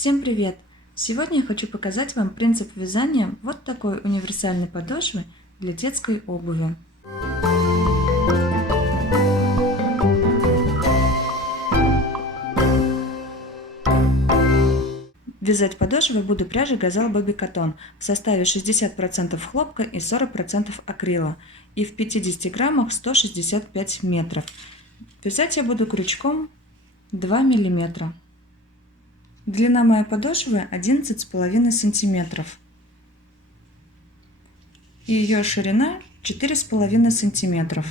Всем привет! Сегодня я хочу показать вам принцип вязания вот такой универсальной подошвы для детской обуви. Вязать подошвы буду пряжей Газал Бэби Котон в составе 60% хлопка и 40% акрила и в 50 граммах 165 метров. Вязать я буду крючком 2 мм. Длина моей подошвы 11,5 сантиметров. И ее ширина 4,5 сантиметров.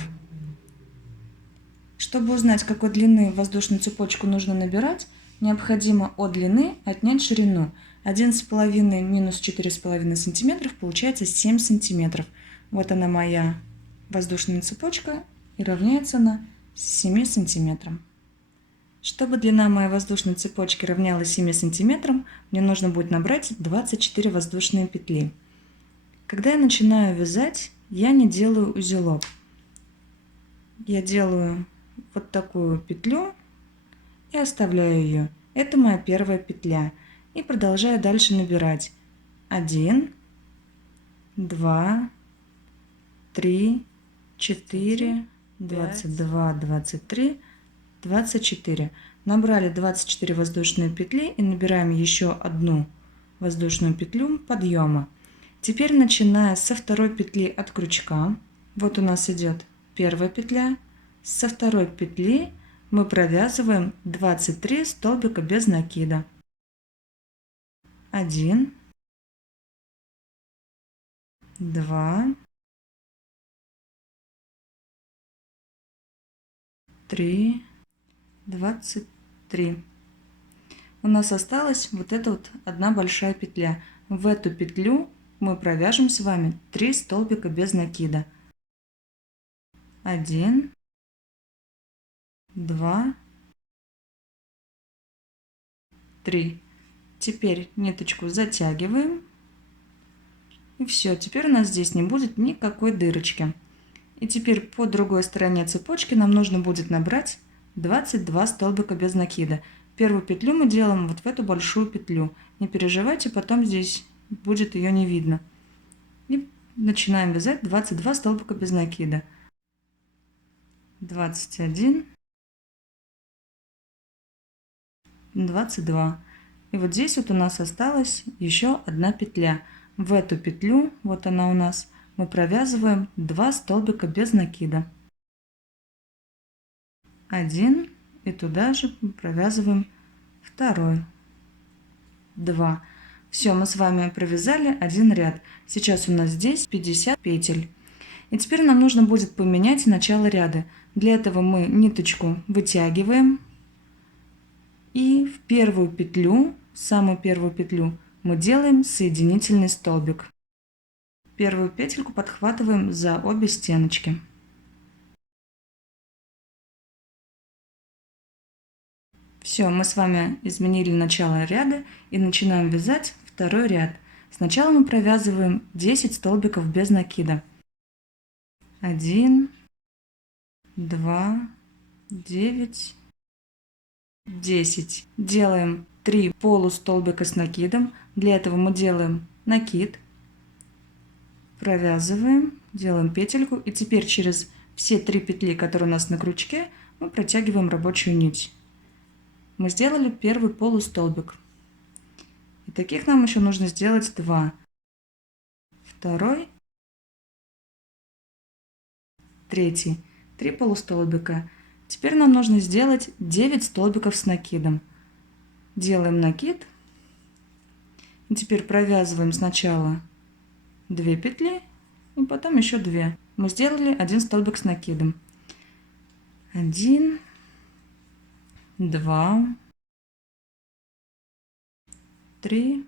Чтобы узнать, какой длины воздушную цепочку нужно набирать, необходимо от длины отнять ширину. 1,5 минус 4,5 сантиметров получается 7 сантиметров. Вот она моя воздушная цепочка и равняется она 7 сантиметрам. Чтобы длина моей воздушной цепочки равнялась 7 сантиметрам, мне нужно будет набрать 24 воздушные петли. Когда я начинаю вязать, я не делаю узелок. Я делаю вот такую петлю и оставляю ее. Это моя первая петля. И продолжаю дальше набирать. 1, 2, 3, 4, 22, 23, 24. Набрали 24 воздушные петли и набираем еще одну воздушную петлю подъема. Теперь, начиная со второй петли от крючка, вот у нас идет первая петля, со второй петли мы провязываем 23 столбика без накида. 1, 2, 3, 23. У нас осталась вот эта вот одна большая петля. В эту петлю мы провяжем с вами 3 столбика без накида. 1, 2, 3. Теперь ниточку затягиваем. И все, теперь у нас здесь не будет никакой дырочки. И теперь по другой стороне цепочки нам нужно будет набрать 22 столбика без накида. Первую петлю мы делаем вот в эту большую петлю. Не переживайте, потом здесь будет ее не видно. И начинаем вязать 22 столбика без накида. 21, 22. И вот здесь вот у нас осталась еще одна петля. В эту петлю, вот она у нас, мы провязываем 2 столбика без накида. 1 и туда же провязываем второй. 2. Все, мы с вами провязали один ряд. Сейчас у нас здесь 50 петель. И теперь нам нужно будет поменять начало ряда. Для этого мы ниточку вытягиваем. И в первую петлю, самую первую петлю, мы делаем соединительный столбик. Первую петельку подхватываем за обе стеночки. Все, мы с вами изменили начало ряда и начинаем вязать второй ряд. Сначала мы провязываем 10 столбиков без накида. 1, 2, 9, 10. Делаем 3 полустолбика с накидом. Для этого мы делаем накид, провязываем, делаем петельку. И теперь через все 3 петли, которые у нас на крючке, мы протягиваем рабочую нить. Мы сделали первый полустолбик. И таких нам еще нужно сделать 2. Второй, третий. 3 полустолбика. Теперь нам нужно сделать 9 столбиков с накидом. Делаем накид. И теперь провязываем сначала 2 петли и потом еще 2. Мы сделали 1 столбик с накидом. 1, 2, 3,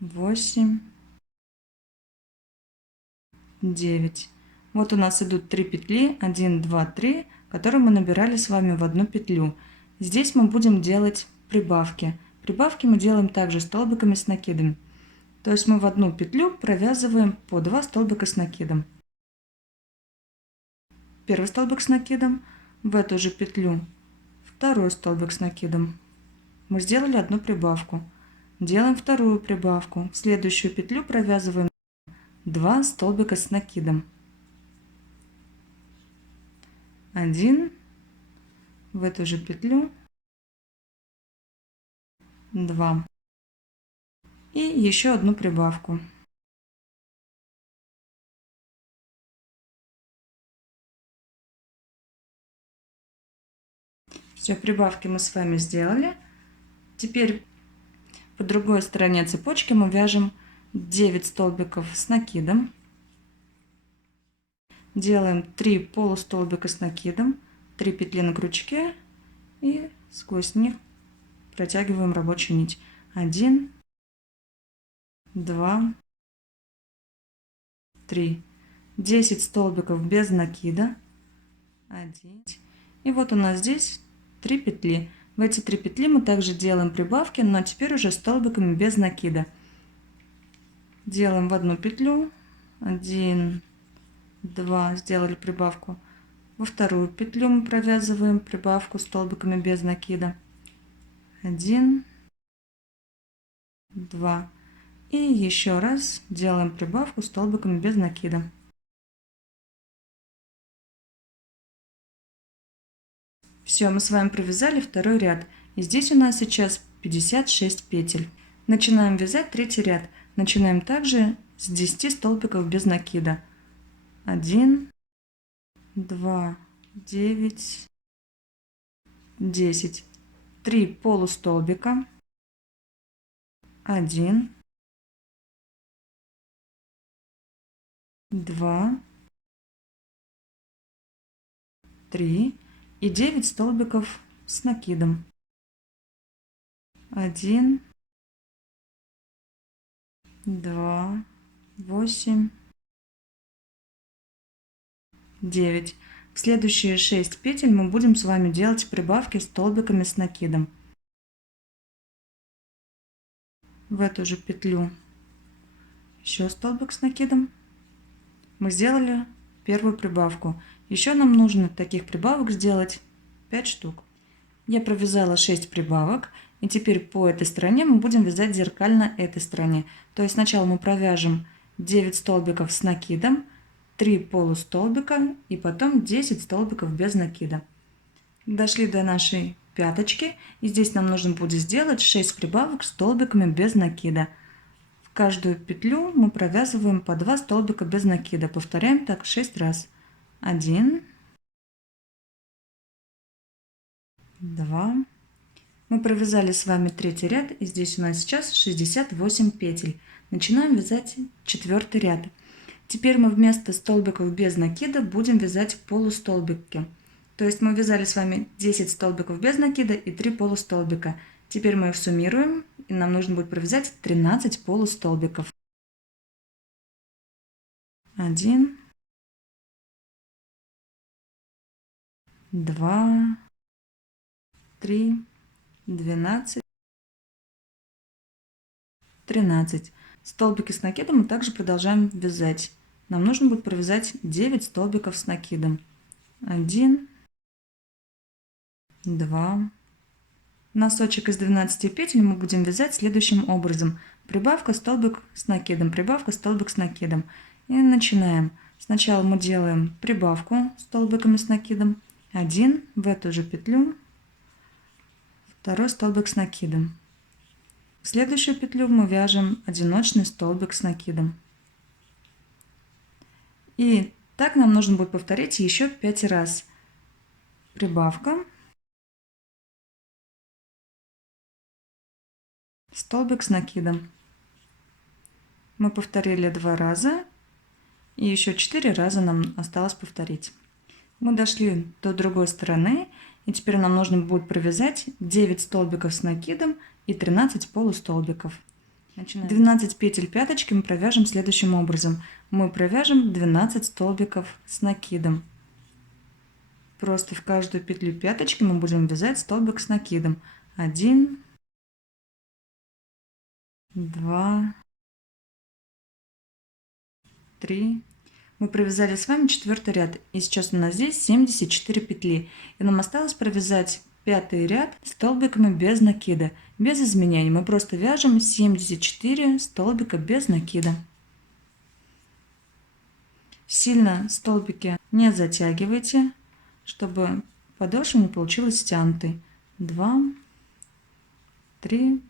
8, 9. Вот у нас идут 3 петли, 1, 2, 3, которые мы набирали с вами в одну петлю. Здесь мы будем делать прибавки. Прибавки мы делаем также столбиками с накидом. То есть мы в одну петлю провязываем по 2 столбика с накидом. Первый столбик с накидом, в эту же петлю второй столбик с накидом. Мы сделали одну прибавку. Делаем вторую прибавку. В следующую петлю провязываем 2 столбика с накидом. 1, в эту же петлю 2 и еще одну прибавку. Все, прибавки мы с вами сделали. Теперь по другой стороне цепочки мы вяжем 9 столбиков с накидом. Делаем 3 полустолбика с накидом, 3 петли на крючке и сквозь них протягиваем рабочую нить. 1, 2, 3. 10 столбиков без накида. 1. И вот у нас здесь 3 петли. В эти 3 петли мы также делаем прибавки, но теперь уже столбиками без накида. Делаем в одну петлю. 1, 2. Сделали прибавку. Во вторую петлю мы провязываем прибавку столбиками без накида. 1, 2. И еще раз делаем прибавку столбиками без накида. Все, мы с вами провязали второй ряд. И здесь у нас сейчас 56 петель. Начинаем вязать третий ряд. Начинаем также с 10 столбиков без накида. 1, 2, 9, 10. 3 полустолбика. 1, 2, 3 и 9 столбиков с накидом. 1, 2, 8, 9. В следующие 6 петель мы будем с вами делать прибавки столбиками с накидом. В эту же петлю еще столбик с накидом. Мы сделали первую прибавку. Еще нам нужно таких прибавок сделать 5 штук. Я провязала 6 прибавок, и теперь по этой стороне мы будем вязать зеркально этой стороне. То есть сначала мы провяжем 9 столбиков с накидом, 3 полустолбика и потом 10 столбиков без накида. Дошли до нашей пяточки, и здесь нам нужно будет сделать 6 прибавок столбиками без накида. В каждую петлю мы провязываем по 2 столбика без накида. Повторяем так 6 раз. 1, 2. Мы провязали с вами третий ряд, и здесь у нас сейчас 68 петель. Начинаем вязать четвертый ряд. Теперь мы вместо столбиков без накида будем вязать полустолбики. То есть мы вязали с вами 10 столбиков без накида и 3 полустолбика. Теперь мы их суммируем, и нам нужно будет провязать 13 полустолбиков. 1, 2, 3, 12, 13. Столбики с накидом мы также продолжаем вязать. Нам нужно будет провязать 9 столбиков с накидом. 1, 2. Носочек из 12 петель мы будем вязать следующим образом. Прибавка, столбик с накидом, прибавка, столбик с накидом. И начинаем. Сначала мы делаем прибавку столбиками с накидом. 1 в эту же петлю, второй столбик с накидом. В следующую петлю мы вяжем одиночный столбик с накидом. И так нам нужно будет повторить еще 5 раз. Прибавка, столбик с накидом. Мы повторили 2 раза, и еще 4 раза нам осталось повторить. Мы дошли до другой стороны, и теперь нам нужно будет провязать 9 столбиков с накидом и 13 полустолбиков. 12 петель пяточки мы провяжем следующим образом. Мы провяжем 12 столбиков с накидом. Просто в каждую петлю пяточки мы будем вязать столбик с накидом. 1, 2, 3. Мы провязали с вами четвертый ряд, и сейчас у нас здесь 74 петли. И нам осталось провязать 5 ряд столбиками без накида, без изменений. Мы просто вяжем 74 столбика без накида. Сильно столбики не затягивайте, чтобы подошва не получилась стянутой. 2, 3,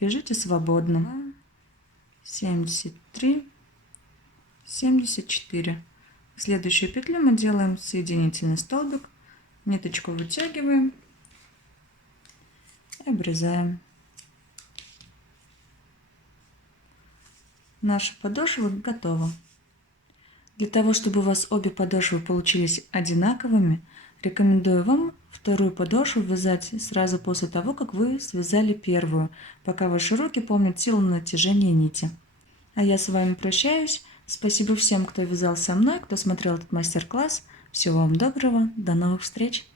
вяжите свободно. 73, 74. В следующую петлю мы делаем соединительный столбик, ниточку вытягиваем и обрезаем. Наша подошва готова. Для того, чтобы у вас обе подошвы получились одинаковыми, рекомендую вам вторую подошву вязать сразу после того, как вы связали первую, пока ваши руки помнят силу натяжения нити. А я с вами прощаюсь. Спасибо всем, кто вязал со мной, кто смотрел этот мастер-класс. Всего вам доброго, до новых встреч!